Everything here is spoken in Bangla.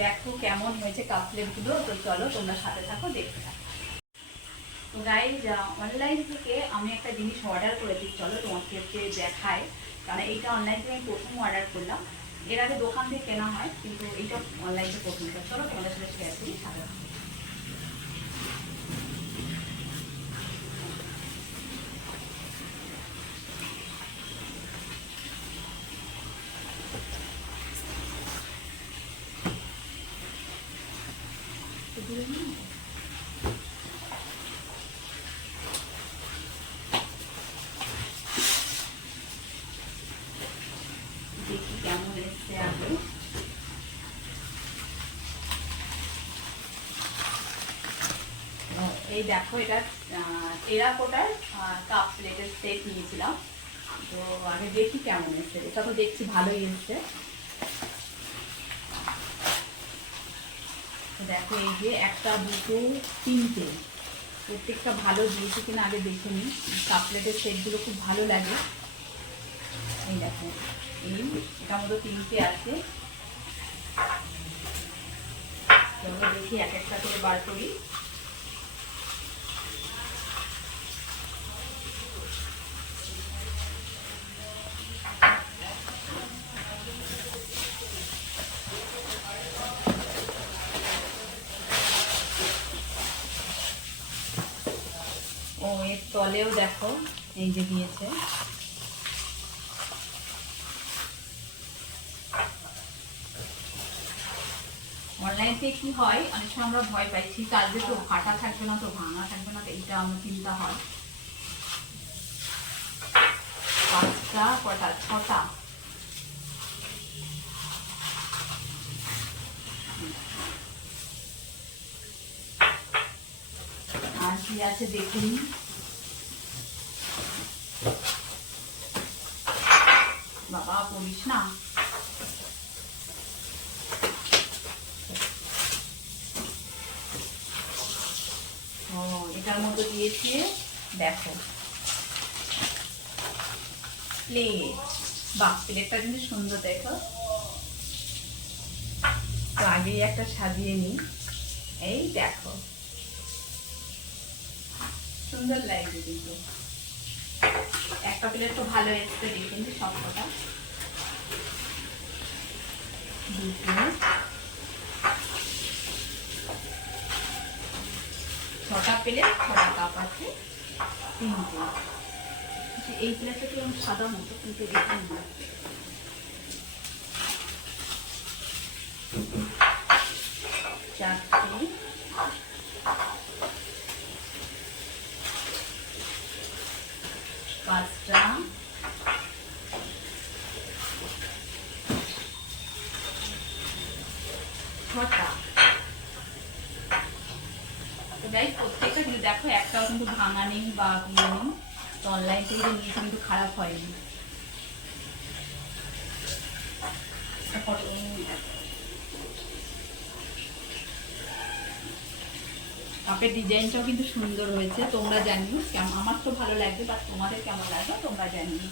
দেখো কেমন হয়েছে কাপ প্লেটগুলো। তো চলো তোমরা সাথে থাকো, দেখতে থাকো। তো গাইজ, অনলাইন থেকে আমি একটা জিনিস অর্ডার করেছি, চলো তোমাদেরকে দেখাই। কারণ এইটা অনলাইন থেকে আমি প্রথম অর্ডার করলাম। এর আগে দোকান থেকে কেনা হয়, কিন্তু এইটা অনলাইনে প্রথম। চলো তোমাদের সাথে শেয়ার করি, সাথে থাকো। দেখি কেমন এসছে আগে। এই দেখো, এটা টেরাকোটার কাপ প্লেটের সেট নিয়েছিলাম। তো আগে দেখি কেমন এসছে। এটা তো দেখছি ভালোই এসছে। দেখো, এই যে একটা, দুটো, তিনটে, প্রত্যেকটা ভালো দিয়েছে কিনা আগে দেখে নিই। কাপ প্লেটের সেটগুলো খুব ভালো লাগে। এই দেখো, এই এটার মধ্যে তিনটে আছে। চলো দেখি এক একটা করে বার করি। ও, এর তলেও দেখো এই যে দিয়েছে। অনলাইন থেকে কি হয়, অনেক সময় আমরা ভয় পাই, ঠিক আসবে তো, ফাটা থাকবে না তো, ভাঙা থাকবে না তো, এইটা আমার চিন্তা হয়। পাঁচটা, কটা, ছটা। আর কি আছে দেখে নিই। বাবা, পড়িস না। ও, এটার মধ্যে দিয়েছে দেখো প্লেট। বাহ, প্লেটটা কিন্তু সুন্দর, দেখো। তো আগেই একটা সাজিয়ে নিই। এই দেখো, সুন্দর লাগবে কিন্তু। একটা প্লেট তো ভালো এসছে, দেখুন সব কটা। দুটো, ছটা প্লেট, ছটা কাপ আছে, তিনটে। এই প্লেটটা তো সাদা মতো, কিন্তু এটা না। চারটে, পাঁচটা, ছটা। তো গাইস, প্রত্যেকটা কিন্তু দেখো, একটাও কিন্তু ভাঙা নেই বা ইয়ে নেই। তো অনলাইন থেকে যে নিয়েছি কিন্তু খারাপ হয়নি। কাপের ডিজাইনটাও কিন্তু সুন্দর হয়েছে। তোমরা জানিও কেমন, আমার তো ভালো লাগবে, বা তোমাদের কেমন লাগবে তোমরা জানিও।